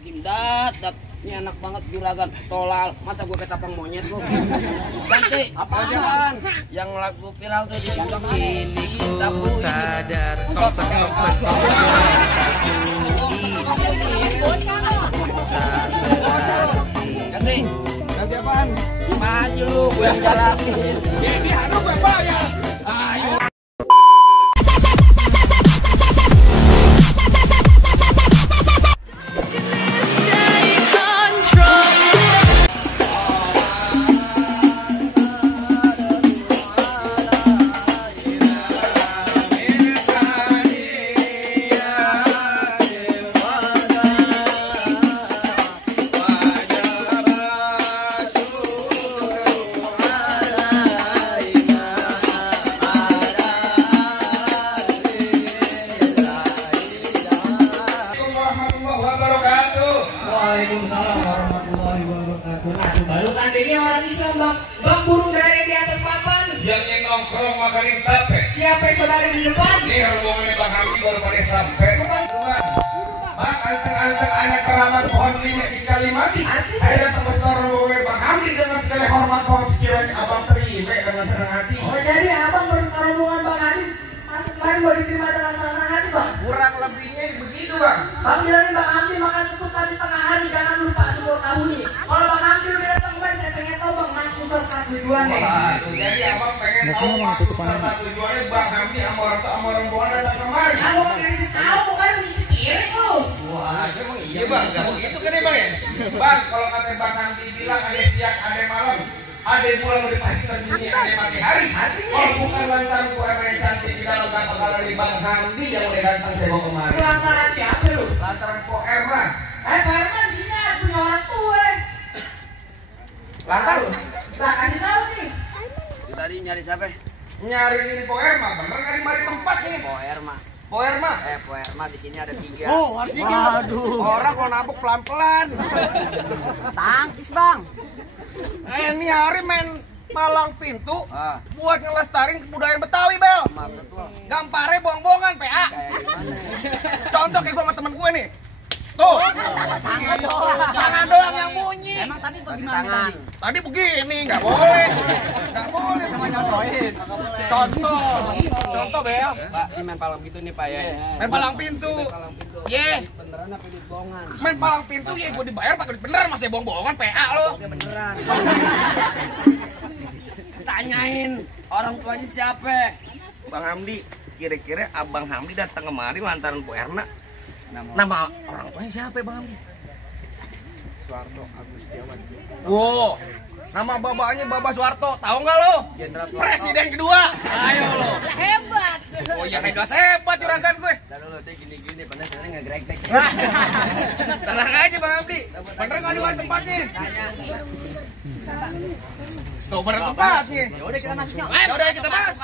Astagfirullahaladzim, dat. Ini enak banget juragan, tolal. Masa gue ketapang monyet lu? Ganti, apaan? Yang lagu viral tuh di TikTok ini kita sadar. Ganti apaan? Maju lu, gue yang jalanin. Ini anu gue bayar. Ayo. Waalaikumsalam warahmatullahi wabarakatuh. Nah, baru tandanya orang Islam, Bang. Bang, burung dari di atas papan. Yang nongkrong makanin tape. Siapa saudara di depan? Ini rombongan Bang Hamdi baru pada sampai. Bang, anteng-anteng anak keramat pohon lima di Kalimati. Saya datang ke rombongan Bang Hamdi dengan segala hormat pohon sekiranya abang terima dengan senang hati. Oh, jadi abang bertemu rombongan Bang Hamdi. Masuk kemarin mau diterima dengan senang hati, Bang. Kurang lebihnya begitu, Bang. Bang bilangin Bang Hamdi makan ketupat di tengah hari, jangan lupa seumur tahun nih. Kalau Bang Hamdi udah datang kemarin, saya pengen tahu Bang maksud serta tujuannya. Jadi abang pengen tahu maksud serta tujuannya Bang Hamdi sama orang rombongan datang kemari. Aku ngasih tahu, bukan dipikirin lu. Wah, emang iya Bang, nggak begitu kan ya Bang ya? Bang, kalau kata Bang Hamdi bilang ada siang, ada malam, ada bulan udah pasti terjadi, ada pagi hari. Kalau bukan lantaran ku yang cantik di dalam gak bakalan di Bang Hamdi yang udah datang saya bawa kemari. Lantaran siapa lu? Lantaran Po Erma. Pak Herman di sini punya orang tua. Lantaran? Lah kasih tahu nih. Tadi nyari siapa? Nyariin Po Erma, bener nggak di mari tempat nih? Po Erma. Po Erma? Po Erma di sini ada 3. Oh, artinya. Waduh. Orang kalau nabuk pelan-pelan. Tangkis Bang. Ini hari main palang pintu Ah. buat ngelestarin kebudayaan Betawi, Bel. Maksud lo Gampare bohong-bohongan, PA. kayak gimana? Contoh kayak gue sama temen gue nih. Tuh. Tangan doang yang bunyi. Emang tadi Pakai bagaimana tangan. Tadi begini, nggak boleh. Nggak boleh. Nyontohin. Contoh, Bel. Pak, ini main palang gitu nih Pak ya. Main palang pintu. Palang pintu. Ye. Beneran apa duit bohongan? Main palang pintu ya gue dibayar pakai duit beneran, masih bohong-bohongan, PA lo. Oke beneran. Tanyain orang tuanya siapa? Bang Hamdi, kira-kira Abang Hamdi datang kemari lantaran Bu Erna. Nama orang tuanya siapa, Bang Hamdi? Suwarto Agustiawan. Wow, nama bapaknya Bapak Soeharto, tahu nggak lo? Jenderal Soeharto. Presiden kedua. Ayo lo. Hebat. Oh ya jelas hebat juragan gue. Lalu lo teh gini-gini, padahal sebenarnya nggak grek-grek. Tenang aja Bang Hamdi. Bener nggak di luar tempatnya? Tanya. Tuh bener tempatnya. Udah kita masuk. Yaudah kita masuk.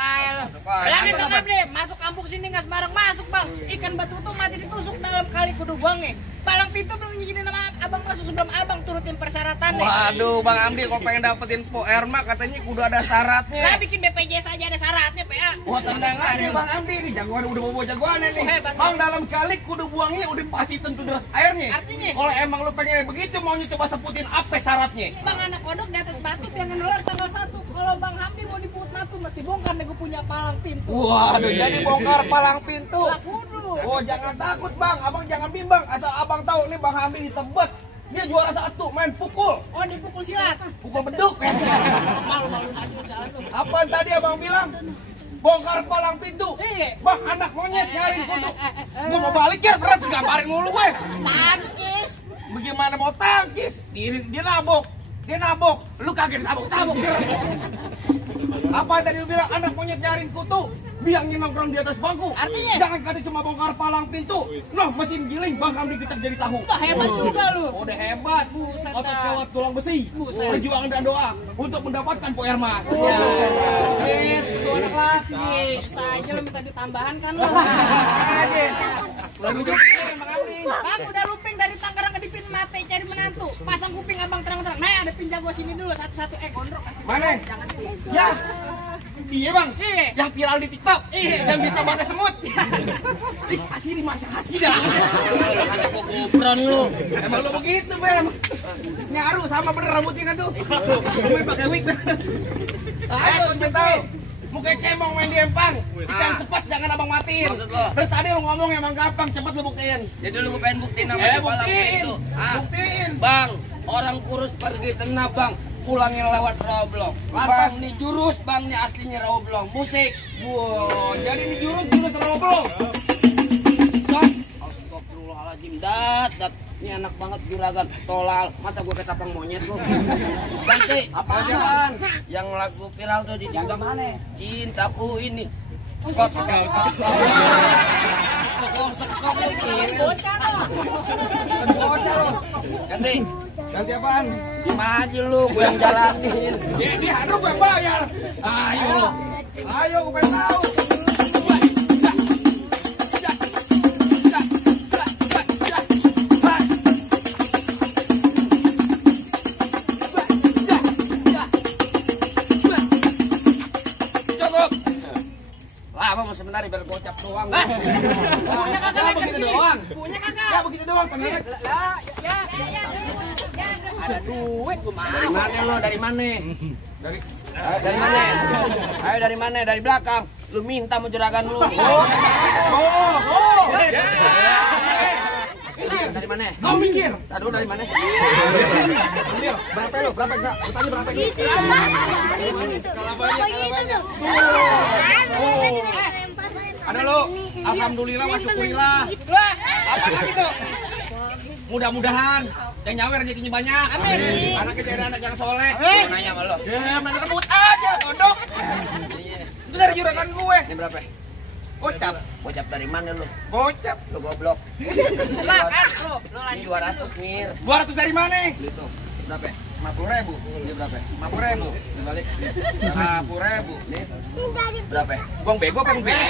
Bilangin Bang Hamdi, masuk kampung sini nggak sembarang masuk Bang. Ikan batu tuh mati ditusuk dalam kali kudu buangnya. Palang pintu belum izinin sama abang masuk sebelum abang turutin persyaratannya. Waduh Bang Hamdi, kalau pengen dapetin Po Erma katanya kudu ada syaratnya. Lah bikin BPJS aja ada syaratnya PA. Wah tenang aja Bang Hamdi, nih jagoan udah bawa jagoannya nih. Oh, hebat. Bang dalam kali kudu buangnya udah pasti tentu deras airnya. Artinya? Kalau emang lu pengen begitu maunya coba sebutin apa syaratnya. Bang anak kodok di atas batu jangan nular tanggal 1. Kalau Bang Hamdi mau diput matu mesti bongkar nih gue punya palang pintu. Waduh, jadi bongkar palang pintu. Lah kudu. Oh jangan takut Bang, abang jangan bimbang. Asal abang tahu nih Bang Hamdi di Tebet. Dia juara 1 main pukul. Oh dipukul silat. Pukul beduk. Malu-malu aja jalan tuh. Apaan tadi abang bilang? Bongkar palang pintu. Iya. Bang anak monyet nyariin kutu. Gue mau balik ya, berat gambarin mulu gue. Tangkis. Bagaimana mau tangkis? Dia nabok. Dia nabok. Lu kaget nabok. Apa tadi lu bilang anak monyet nyariin kutu? Biangnya nongkrong di atas bangku. Artinya? Jangan kata cuma bongkar palang pintu. Noh, mesin giling Bang Hamdi kita jadi tahu. Wah hebat juga lu. Udah hebat. Buset Otot dah. lewat tulang besi. Buset. Perjuangan dan doa untuk mendapatkan Po Erma. Itu anak laki. Bisa aja lu minta duit tambahan kan lu. Aja. Lalu dipikirin Bang Hamdi. Bang udah luping dari Tangerang ngedipin mate cari menantu. Pasang kuping abang terang-terang. Nah ada pinjam gua sini dulu satu-satu. Gondrong kasih. Mana? Jangan dulu. Ya. Iya Bang. Iya. Yang viral di TikTok. Iya. Yang bisa bahasa semut. Ih, kasih nih masa kasih dah. Ada kok gubron lu. Emang lu begitu, Bel. Nyaru sama bener rambutnya kan tuh. Gue pakai wig. Ayo, gue tahu. Mukanya cemong main di empang. Ikan cepat jangan abang matiin. Maksud lo? Dari tadi lu ngomong emang gampang, cepet lu buktiin. Jadi lu pengen buktiin namanya palang Buktiin. pintu. Buktiin. Bang, orang kurus pergi tenang bang. Pulangnya lewat Roblong. Lantas? Bang, ini jurus bang, ini aslinya Roblong. Musik. Wow, jadi ini jurus roblong. Astagfirullahaladzim, dat. Ini enak banget juragan. Tolal, masa gue ketapang monyet lu? Ganti. Apaan? Yang lagu viral tuh di TikTok mana? Cintaku ini. Skop. Bocah lu. Ganti. Ganti apaan? Maju lu, gue yang jalanin. Dia harus gue yang bayar. Ayo. Ayo, gue pengen tahu. Cukup. Lama mau sebenarnya biar gocap doang. Punya kakak Ya, lagi begitu gini. doang. Punya Ya kakak. begitu doang, tenang. Ada duit gue Dari mau. mana lo? Dari mana? Dari Dari mana? Ayo dari mana? Dari belakang. Lu minta mau juragan lu. Dari mana? Kau minggir. Tadu dari mana? Minggir. Berapa lu? Berapa enggak? Bertanya berapa ini? Kalau banyak. Ada lu. Alhamdulillah wa syukurillah. Wah, Apa lagi tuh? Mudah-mudahan yang nyawer rezekinya banyak. Amin. Anaknya jadi anak yang soleh. Mau nanya sama lo. Ya, main rebut aja, kodok. Itu dari juragan gue. Ini berapa? Gocap. Gocap dari mana lu? Gocap. Lu goblok. lah kan lo Ini 200 mir. 200 dari mana? Beli tuh. Berapa? 50.000. Ini berapa? 50.000. Dibalik. 50.000. Ini berapa? Bang bego apa yang bego?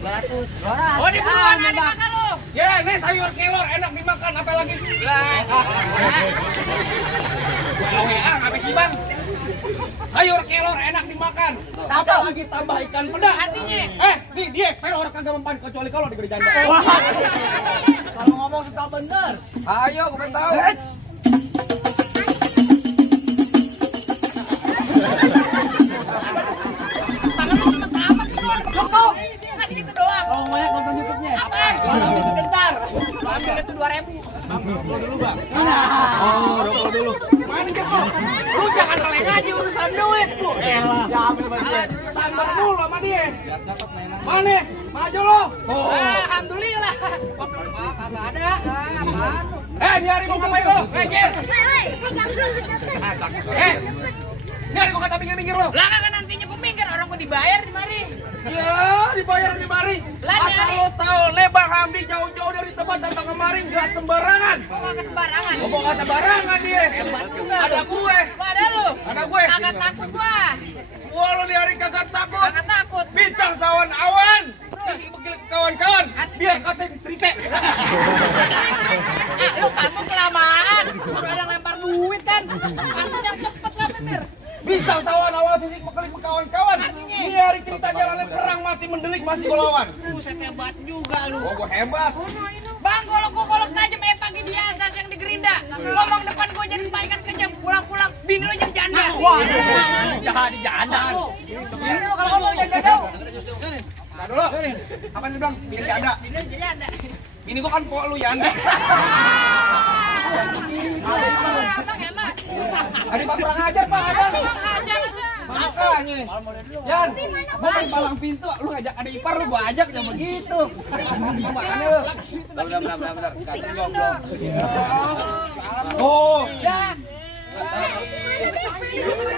200. Oh, di buruan ada kakak lo. Ya, ini sayur kelor enak dimakan, apa lagi? WA habis sih, Bang. Sayur kelor enak dimakan. Apa lagi tambah ikan peda? Artinya? Nih dia pelor kagak mempan kecuali kalau diberi janda. Kalau ngomong suka bener. Ayo, gue pengen tahu. Tangan lu cepet amat sih lo tuh. Kasih gitu doang. Kalau mau lihat nonton YouTube-nya. Apaan? Bentar. Ambil itu 2.000. Rokok dulu. Mana gitu? Lu jangan meleng aja urusan duit lu. Elah. Ya ambil sabar dulu sama dia. Mana? Maju lu. Alhamdulillah. Kagak ada. Apaan? Ini hari mau ngapain lu? Jir. Ini hari mau kata minggir-minggir lu. Lah kan nantinya gue minggir orang gue dibayar di mari. Ya, dibayar di mari. Lah, Asal nyari. lu tahu, Lebang Hamdi jauh-jauh dari tempat datang kemari nggak sembarangan. Kok kagak sembarangan? Ngomong nggak sembarangan dia. Hebat juga. Ada gue. Lo ada lu? Ada gue. Kagak takut gua. Wah, lu di hari kagak takut. Kagak takut. Bintang sawan awan. Kasih bekil ke kawan-kawan. Biar katanya diterite. Lu pantun kelamaan. Udah ada lempar duit kan. Pantun yang cepet lah bener. Bintang sawan awan sisik bekil ke kawan-kawan. Artinya? Ini hari cerita jalannya perang mati mendelik masih golawan. Buset hebat juga lu. Oh, gue hebat. Bang, golok tajam pagi di asas yang di Gerinda. Ngomong depan gua jadi kebaikan kejam. Pulang-pulang bini lu jadi janda. Jadi janda. Ini kalau ngomong janda dong. Nah dulu. Apa nih bang? Bini janda. Bini lu jadi janda. Bini gua kan po lu ya. Abang hemat. Ada pak kurang ajar pak. Ada. Ajar. Makanya. Yan, gua main palang pintu, lu ngajak ada ipar lu gua ajak jangan begitu. Gimana lu? Bentar. Kata jomblo. Oh.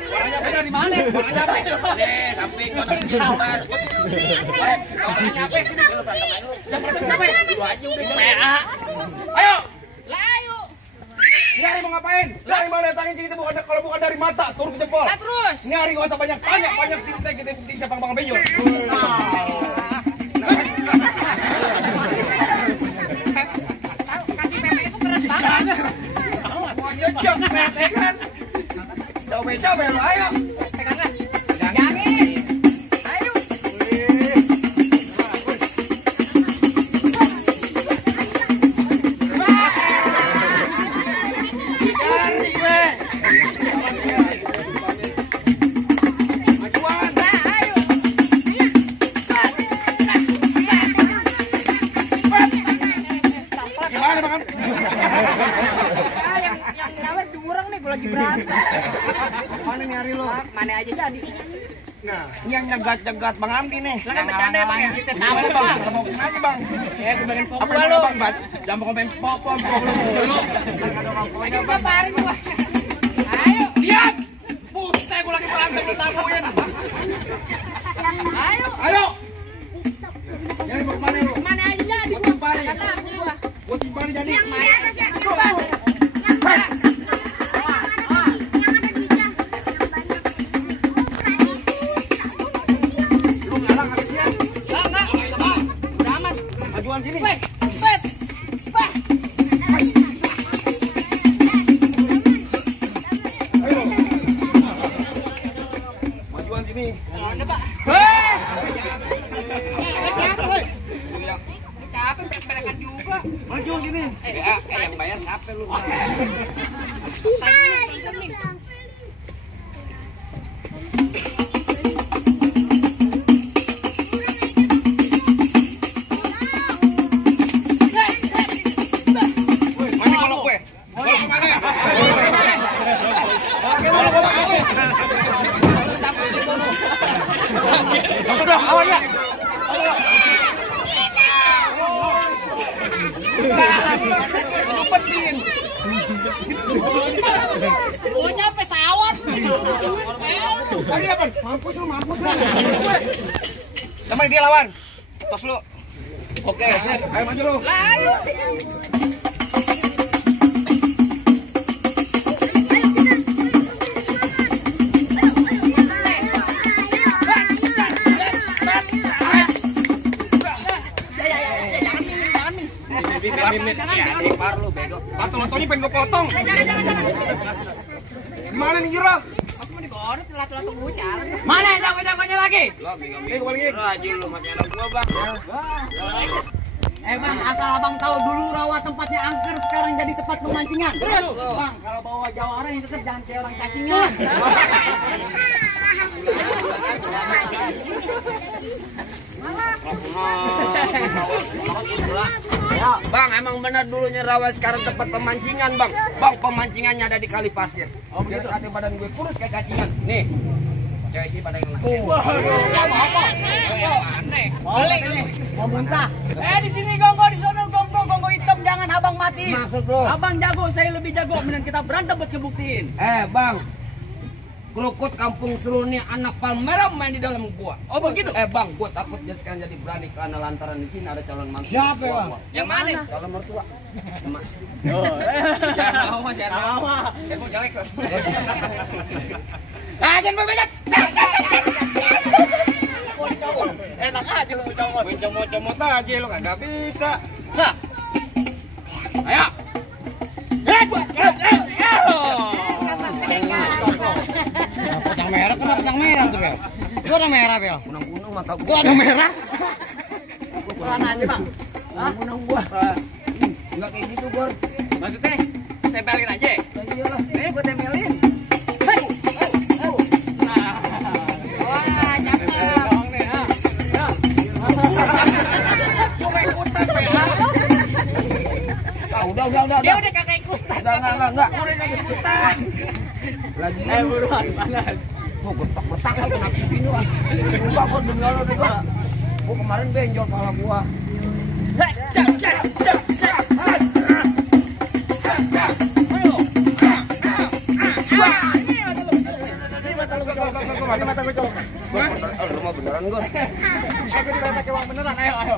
Palanya beda di mana? Palanya apa? Deh, samping gua sampai bentar. Palanya apa? Lu berantem main lu. Yang berantem apa? Lu aja udah PA. Ayo. Lah ayo. Ini hari mau ngapain? Dari mana datangin kita bukan kalau bukan dari mata turun ke jempol. Lah terus. Ini hari gak usah banyak tanya, banyak cerita kita buktiin siapa Bang Bejo. Kaki PPS keras banget. Mau nyejak PT kan. Coba lu ayo. Pegangan. Pegangin. Ayo. makan. Yang nyawer curang nih, gue lagi berantem. Mana nih hari lo? Mana aja jadi. Nah, ini yang nyegat-nyegat Bang Amdi nih. Lah kan bercanda ya Bang ya? Kita tahu Gimana, Bang. Bang? Mau aja Bang. Ya, gue bagian pokok Apa gua yang lo. Bang? Jangan komen pop-pop dulu. Ini apa hari gua? Ayo. Diam. Buset, gue lagi berantem lu tamuin. Ayo. Jadi mau kemana lu? Mana aja jadi. Gua timpali. Kata aku gua. Gua timpali jadi. Lu ngalang habisnya. Enggak. Udah aman. Majuan sini. Weh. Ayo. Majuan sini. Ada Pak. Capek berekan juga. Maju sini. Yang bayar siapa lu? Mana kalau gue? Bolak mana? Bolak mana? Udah, awalnya. Lumpetin. Gua capek sawat. Tadi apa? Mampus lu. Teman dia lawan. Tos lu. Oke, ayo maju lu. Ayo. Jangan ipar lu bego. Batu-batunya pengen gue potong. Gimana nih Jura? Aku mau digoreng telat-telat busar. Mana jago-jagonya lagi? Lo bingung aja lu masih anak gua, Bang. Bang, asal abang tahu dulu rawa tempatnya angker sekarang jadi tempat pemancingan. Terus lo. Bang, kalau bawa jawara yang tetap jangan kayak orang cacingan. Bang, emang benar dulunya rawa sekarang tempat pemancingan, Bang. Bang, pemancingannya ada di kali pasir. Oh, begitu. Biar badan gue kurus kayak cacingan. Nih. Cewek sih pada yang naksir. Aneh. Balik. Mau muntah. Di sini gonggo, di sono gonggo hitam, jangan abang mati. Maksud lo? Abang jago, saya lebih jago. Mending kita berantem buat kebuktiin. Bang. Krukut kampung Seruni anak Palmerah main di dalam gua. Oh begitu? Bang, gua takut dia sekarang jadi berani karena lantaran di sini ada calon mantu. Siapa, Bang? Yang mana? Calon mertua. Emak. Jangan mau. Ya mau jelek loh. Jangan berbejat. Enak aja lu cowok. Comot aja lu kagak bisa. Ayo. Pecang merah, kenapa pecang merah tuh, Bel? Itu ada merah, Bel. Kunang-kunang mata Gua gua. ada merah. Kurang aja, Bang. Kunang gua. Enggak kayak gitu, Gor. Maksudnya tempelin aja. Iyalah. Gua tempelin. Udah. Dia udah kagak ikutan. Enggak. Udah ikutan. Lagi Buruan panas. gua betak aja kenapa begini, Bang. Enggak, gua demi Allah deh, gua. Gua kemarin benjol kepala gua. Mata gue cowok. Lu mau beneran, Gor? Aku pakai uang beneran. Ayo.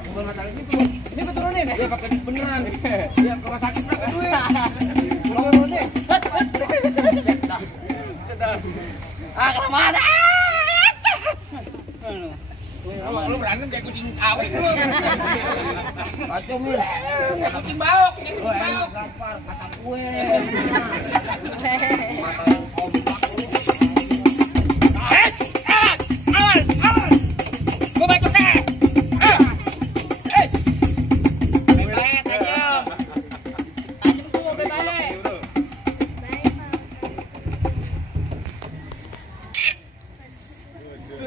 Ini keturunin ya? Dia pakai beneran. Dia ke rumah sakit berapa duit? Kelamaan. Lu berantem kayak kucing kawin lu. Kacau, Min. Kucing baok. Lu enak gampar kata gue. Mata yang kompak lu. Gua baik deh. Bebek aja. Tajam gua bebek.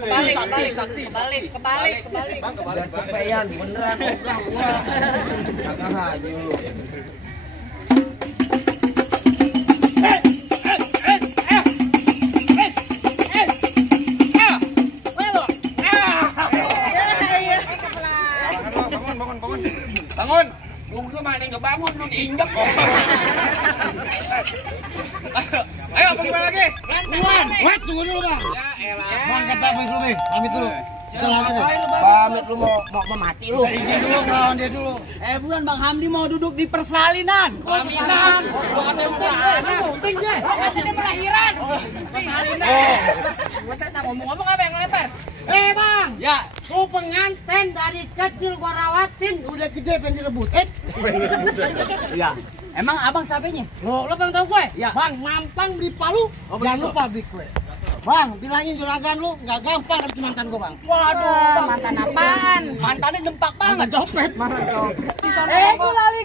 Balik. Kebalik. Bang kebalik. Kepean beneran ogah gua. Kagak haju lu. Bangun. Gua mana enggak bangun lu diinjek. Ayo, bagaimana lagi? Iwan, wait, tunggu dulu bang. Ya elah. Bang kata pamit dulu nih, pamit dulu. Kita lagi nih. Pamit lu mau mati lu. Izin dulu ngelawan dia dulu. Bulan Bang Hamdi mau duduk di persalinan. Pelaminan. Penting deh. Ini pelahiran. Persalinan. Masa tak ngomong-ngomong apa yang lempar? Bang. Ya. Lu pengantin dari kecil gua rawatin, udah gede pengen direbutin. Iya. Emang abang siapanya? Lo pengen tahu gue? Ya. Bang, mampang beli Palu, jangan lupa beli kue. Bang, bilangin juragan lu nggak gampang dapet mantan gue bang. Waduh, mantan apaan? Mantannya dempak banget. Copet.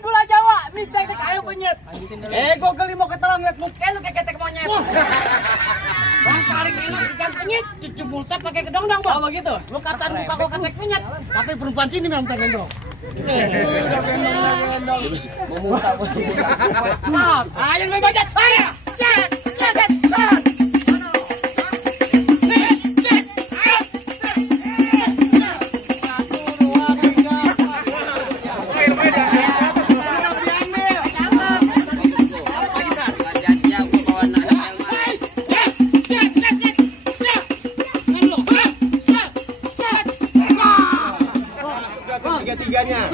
Gula Jawa, minta tek ayo penyet. Gue geli mau ketelan liat muka lu kayak ketek monyet. Bang, paling enak ikan penyet, cucu multa pakai kedong-dong bang. Oh begitu? Lu kataan muka gue ketek penyet, tapi perempuan sini memang tak gendong. Udah gendong. Mau muntah. Maaf, Ayo lebih banyak. Ayo. Set. Tiga-tiganya.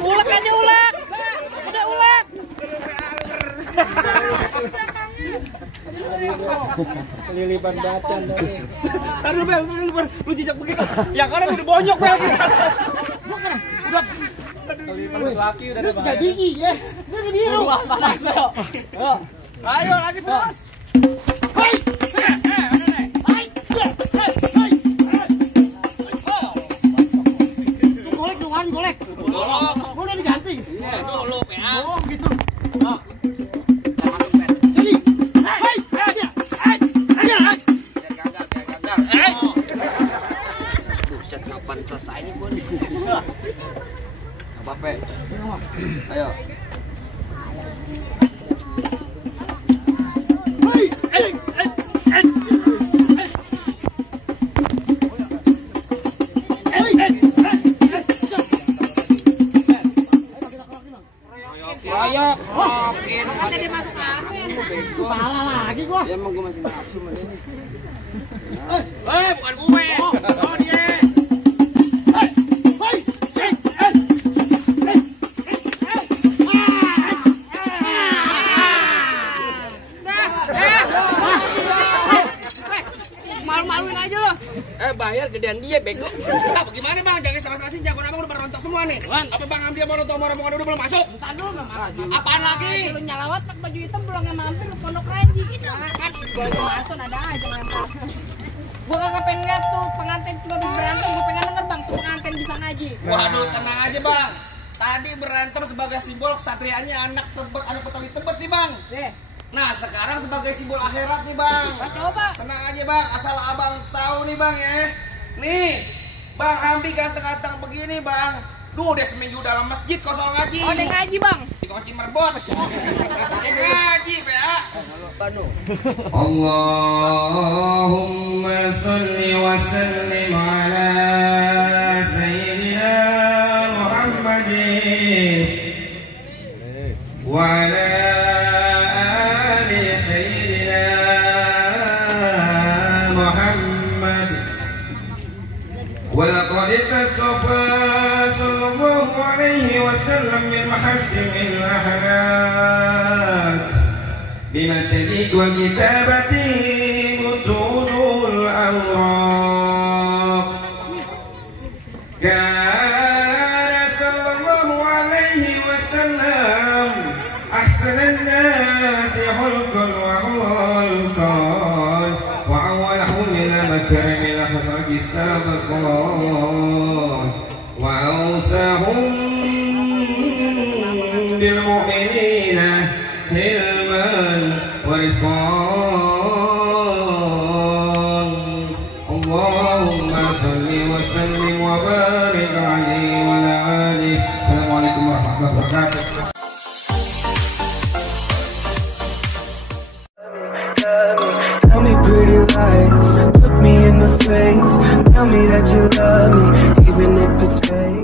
Ulek aja ulek. Udah ulek. Kelilipan bacan tadi. Taruh Bel, lu jejak begitu. Ya karena udah bonyok Bel. udah Laki udah ada udah gigi ya. Dia biru. Panas yo. Ayo lagi terus. Golek. Udah diganti. Dulu PA. Oh gitu. Buset kapan selesainya gua nih. Apa, Ayo. Royok, rokin. Kan dia masuk angin. Salah lagi gua. Ya emang gua masih nafsu sama dia nih. Bukan gue. Oh dia. Malu-maluin aja lo. Bayar gedean dia bego. Bagaimana bang? Jangan salah-salahin jagoan abang udah berontok semua nih. Apa bang Hamdi mau nonton rombongan udah belum masuk? Entar dulu Mas. Apaan lagi? Lu nyalawat pakai baju hitam pulangnya mampir lu pondok ranji gitu. Kan gue mantun ada aja lempar. Gue kagak pengen liat tuh pengantin cuma bisa berantem, gue pengen denger bang tuh pengantin bisa ngaji. Waduh, tenang aja bang. Tadi berantem sebagai simbol kesatriaannya anak tebet, anak petani tebet nih bang. Nah sekarang sebagai simbol akhirat nih bang. Coba. Tenang aja bang, asal abang tahu nih bang ya. Nih, Bang Hamdi ganteng-ganteng begini bang. Duh, udah seminggu dalam masjid kosong ngaji. Oh, dia ngaji bang. Dikunci merbot. Dia ngaji, ya. Allahumma salli wa sallim ala Sayyidina Muhammadin wa ala ali Sayyidina Muhammad wa laqad tasafa sallallahu alaihi wasallam min mahassinil ahlak بما تليق وكتابته متون الأوراق كان صلى الله عليه وسلم أحسن الناس خلقا وخلقا وأولهم من مكرم الأخلاق السابقات وأوصاهم بالمؤمنين حلما ورفقا وبارك عليه وعلى آله. Assalamualaikum warahmatullahi wabarakatuh. Tell me pretty lies, look me in the face, tell me that you love me.